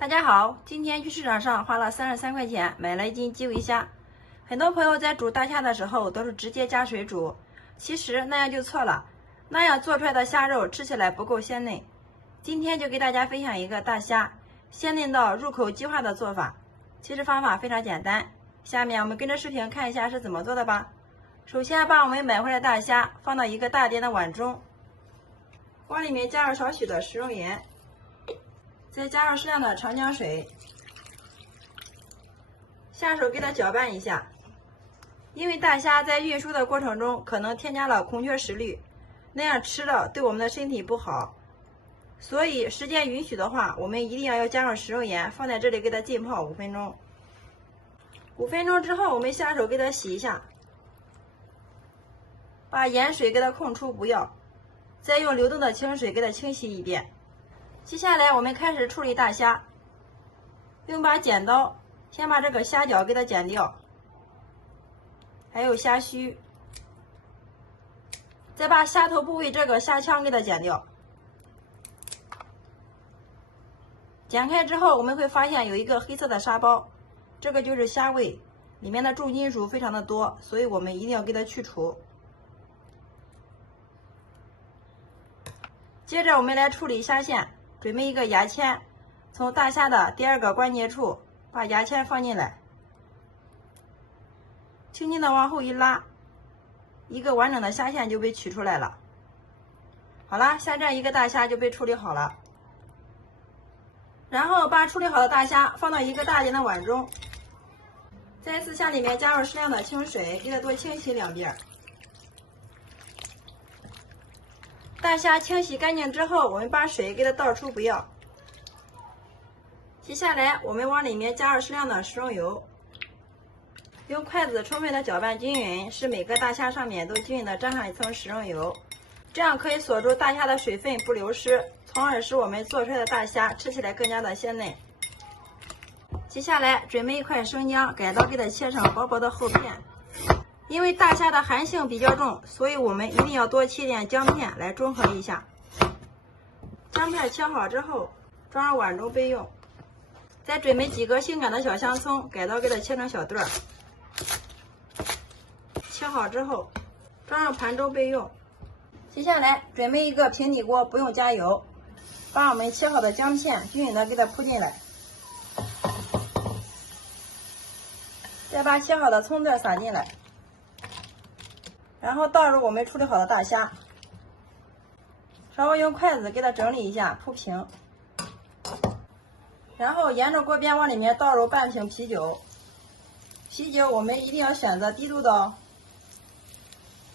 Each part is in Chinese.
大家好，今天去市场上花了33块钱买了一斤基围虾。很多朋友在煮大虾的时候都是直接加水煮，其实那样就错了，那样做出来的虾肉吃起来不够鲜嫩。今天就给大家分享一个大虾鲜嫩到入口即化的做法，其实方法非常简单。下面我们跟着视频看一下是怎么做的吧。首先把我们买回来的大虾放到一个大点的碗中，往里面加入少许的食用盐，再加上适量的长江水，下手给它搅拌一下。因为大虾在运输的过程中可能添加了孔雀石绿，那样吃了对我们的身体不好，所以时间允许的话，我们一定要加上食用盐，放在这里给它浸泡5分钟。5分钟之后，我们下手给它洗一下，把盐水给它控出不要，再用流动的清水给它清洗一遍。接下来我们开始处理大虾，用把剪刀先把这个虾脚给它剪掉，还有虾须，再把虾头部位这个虾腔给它剪掉。剪开之后，我们会发现有一个黑色的沙包，这个就是虾味，里面的重金属非常的多，所以我们一定要给它去除。接着我们来处理虾线，准备一个牙签，从大虾的第2个关节处把牙签放进来，轻轻的往后一拉，一个完整的虾线就被取出来了。好了，像这样一个大虾就被处理好了。然后把处理好的大虾放到一个大点的碗中，再次向里面加入适量的清水，给它多清洗2遍。大虾清洗干净之后，我们把水给它倒出不要。接下来我们往里面加入适量的食用油，用筷子充分的搅拌均匀，使每个大虾上面都均匀的沾上一层食用油，这样可以锁住大虾的水分不流失，从而使我们做出来的大虾吃起来更加的鲜嫩。接下来准备一块生姜，改刀给它切成薄薄的厚片。因为大虾的寒性比较重，所以我们一定要多切点姜片来中和一下。姜片切好之后装入碗中备用。再准备几个性感的小香葱，改刀给它切成小段儿。切好之后装入盘中备用。接下来准备一个平底锅，不用加油，把我们切好的姜片均匀的给它铺进来，再把切好的葱段撒进来，然后倒入我们处理好的大虾，稍微用筷子给它整理一下，铺平，然后沿着锅边往里面倒入半瓶啤酒。啤酒我们一定要选择低度的哦，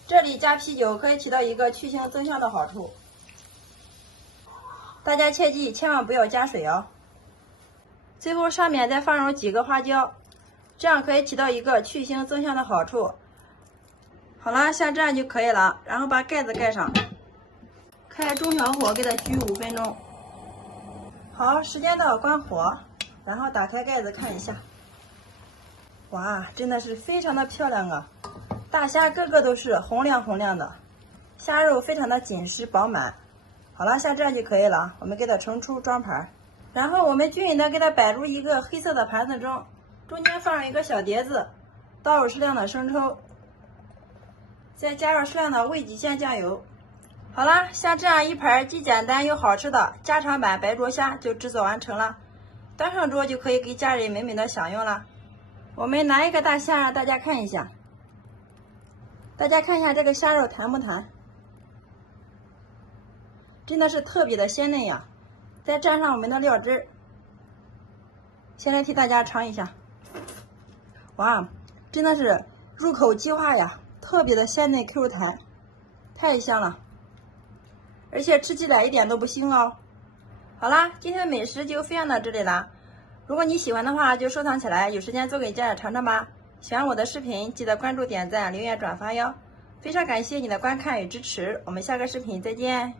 这里加啤酒可以起到一个去腥增香的好处，大家切记千万不要加水哦。最后上面再放入几个花椒，这样可以起到一个去腥增香的好处。好了，像这样就可以了，然后把盖子盖上，开中小火给它焗5分钟。好，时间到，关火，然后打开盖子看一下。哇，真的是非常的漂亮啊！大虾个个都是红亮红亮的，虾肉非常的紧实饱满。好了，像这样就可以了，我们给它盛出装盘，然后我们均匀的给它摆入一个黑色的盘子中，中间放上一个小碟子，倒入适量的生抽，再加入适量的味极鲜酱油。好啦，像这样一盘既简单又好吃的家常版白灼虾就制作完成了，端上桌就可以给家人美美的享用了。我们拿一个大虾让大家看一下，大家看一下这个虾肉弹不弹？真的是特别的鲜嫩呀！再蘸上我们的料汁儿，先来替大家尝一下。哇，真的是入口即化呀，特别的鲜嫩 Q 弹，太香了，而且吃起来一点都不腥哦。好啦，今天的美食就分享到这里啦。如果你喜欢的话，就收藏起来，有时间做给家人尝尝吧。喜欢我的视频，记得关注、点赞、留言、转发哟。非常感谢你的观看与支持，我们下个视频再见。